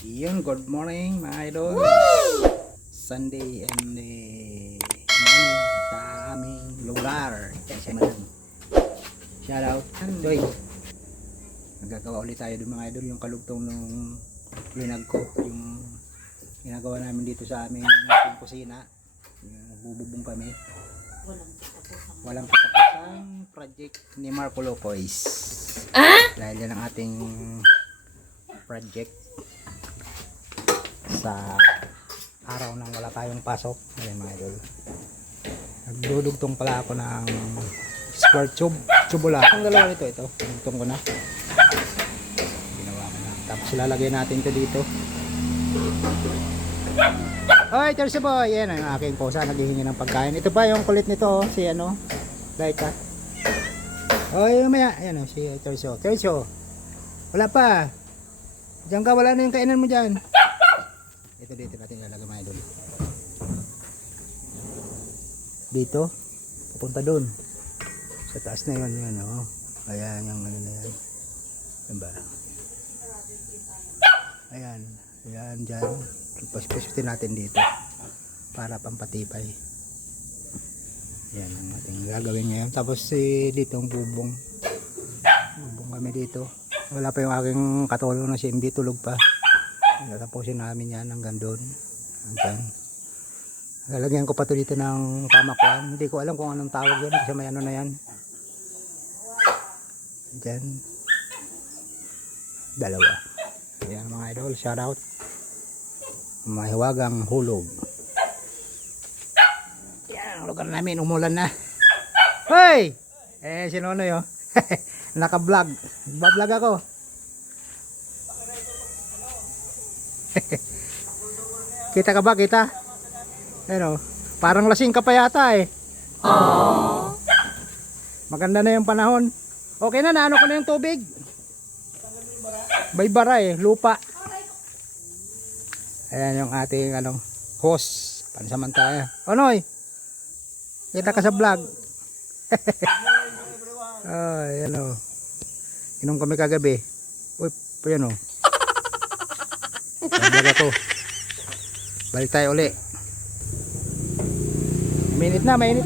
Yun, good morning mga idol. Woo! Sunday and morning sa aming lugar. Kasi man. Shout out. Joy. Nagagawa ulit tayo dun mga idol yung kalugtong nung linag ko. Yung ginagawa namin dito sa aming kusina. Yung bububong kami. Walang katapusang project ni Marco Locois. Dahil yan ang ating project sa araw nang wala tayong pasok. Ayan mga idol, nagdudugtong pala ako ng square tube, tubula. Ang dalawa nito, ito dugtong ko na, ginawa ko na, tapos ilalagay natin ito dito. Oy, Terzo boy, yan ang aking kosa, naghihingi ng pagkain. Ito pa yung kulit nito, si ano, Laika. Oy, maya, ayan o, si Terzo. Terzo, wala pa diyan ka, wala na yung kainan mo dyan. Ito dito natin ilalagay mga idol. Dito, pupunta doon. Sa taas na yun, yun o. Ayan, yung ano na yan. Diba? Ayan, ayan dyan. Paspusin natin dito. Para pampatibay. Ayan ang ating gagawin ngayon. Tapos dito ang bubong. Bubong kami dito. Wala pa yung aking katulong na si MB, tulog pa. Tapusin namin yan hanggang doon. Hanggang lalagyan ko pa to dito ng kamakwan. Hindi ko alam kung anong tawag yan kasi may ano na yan. Diyan. Dalawa. Ayan mga idol, shout out. Mahiwagang hulog. Yan ang lugar namin, umulan na. Hoy! Si Nonoy oh. Naka-vlog. Nagba-vlog ako. Kita ka ba? Kita? Ano? Parang lasing ka pa yata eh. Aww. Maganda na yung panahon. Okay na, naano ko na yung tubig. May bara eh, lupa. Ayan yung ating ano, hose. Pansamantala. Onoy, kita ka sa vlog. Oh, ayan o. Inom kami kagabi. Uy, yan o. Talaga to. Balik tayo uli. Mainit na eh.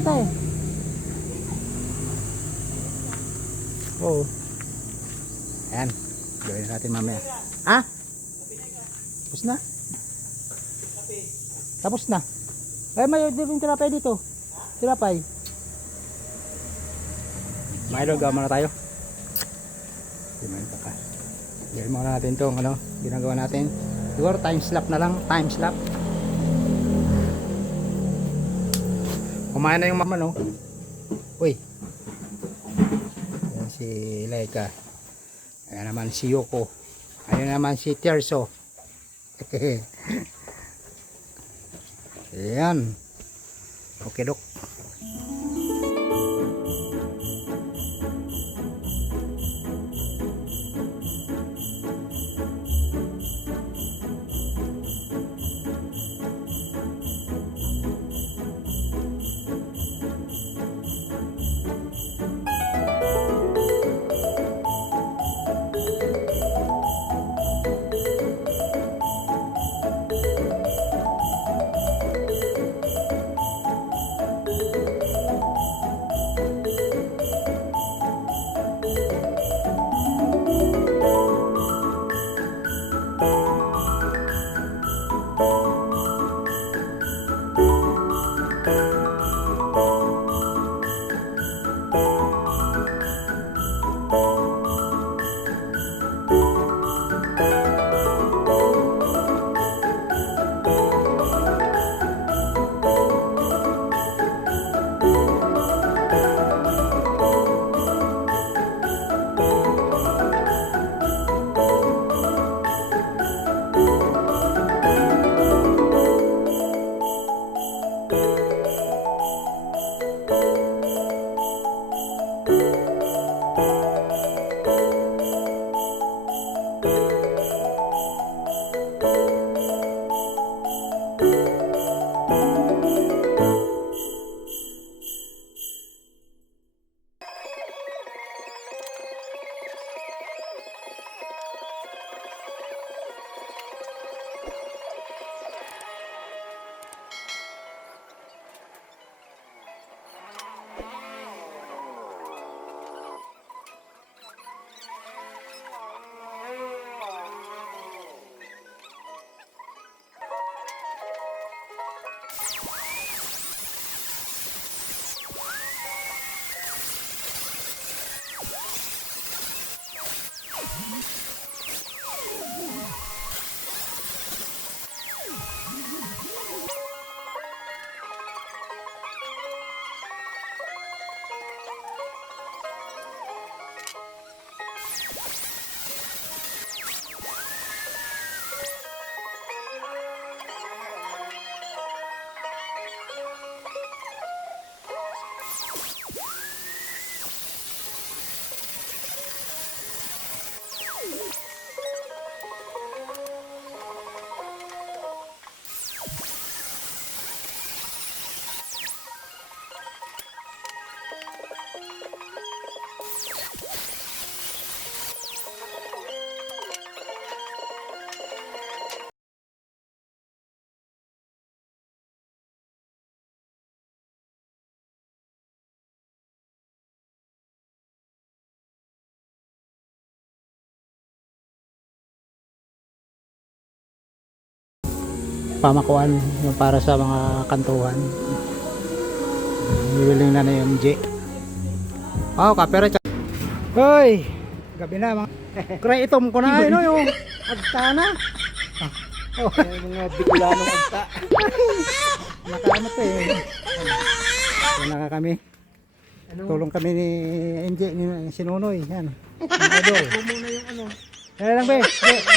Oo. Ayan. Gawin natin mamaya. Ah? Tapos na? Tapos na. Ay, may yung tirapay dito. Tirapay. Mayroon, gawa muna tayo. Gawin muna natin itong ano, ginagawa natin. Siguro time slap na lang, time slap. Kumain na yung mama no. Uy. Ayan si Laika. Ayan naman si Yoko. Ayan naman si Terzo. Ayan. Okay dok. pamakuan yung para sa mga kantuhan. Bibiling na na yung J. Oh, kapera. Hoy, gabi na mga. Kaya itom ko na no yung agta na. Oh, mga Bicolanong agta. Nakamat eh. Wala kami. Tulong kami ni NJ ni Sinunoy. Yan. Ang idol. Muna yung ano. Dali lang be.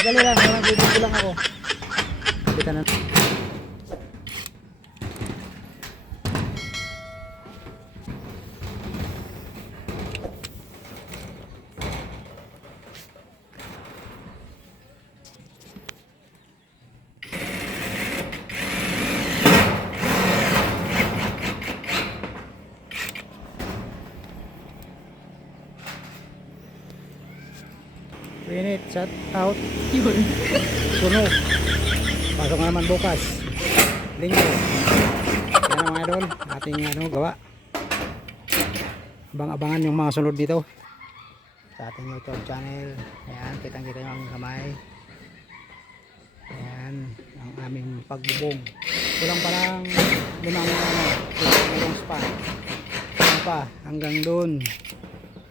Dali lang. Dali lang ako. Kita na. Pinit, shout out. Yun. Sunog. Pasok na naman bukas. Linggo. Yan ang mga idol. Ating gawa. Abang-abangan yung mga sunod dito. Sa ating YouTube channel. Ayan, kitang-kita yung kamay. Ayan, ang aming pagbubong. Kulang pa lang limang span. Kulang pa, hanggang doon.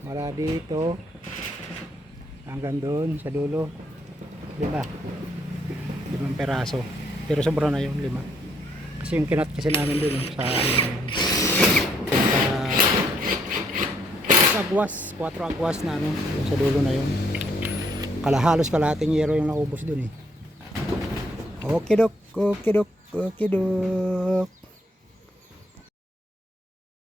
Wala dito. Hanggang doon sa dulo 5 peraso, pero sobra na yung 5 kasi yung kinat kasi namin doon sa agwas 4 agwas na ano sa dulo na yun, halos kalahating yero yung naubos doon eh. Okay dok.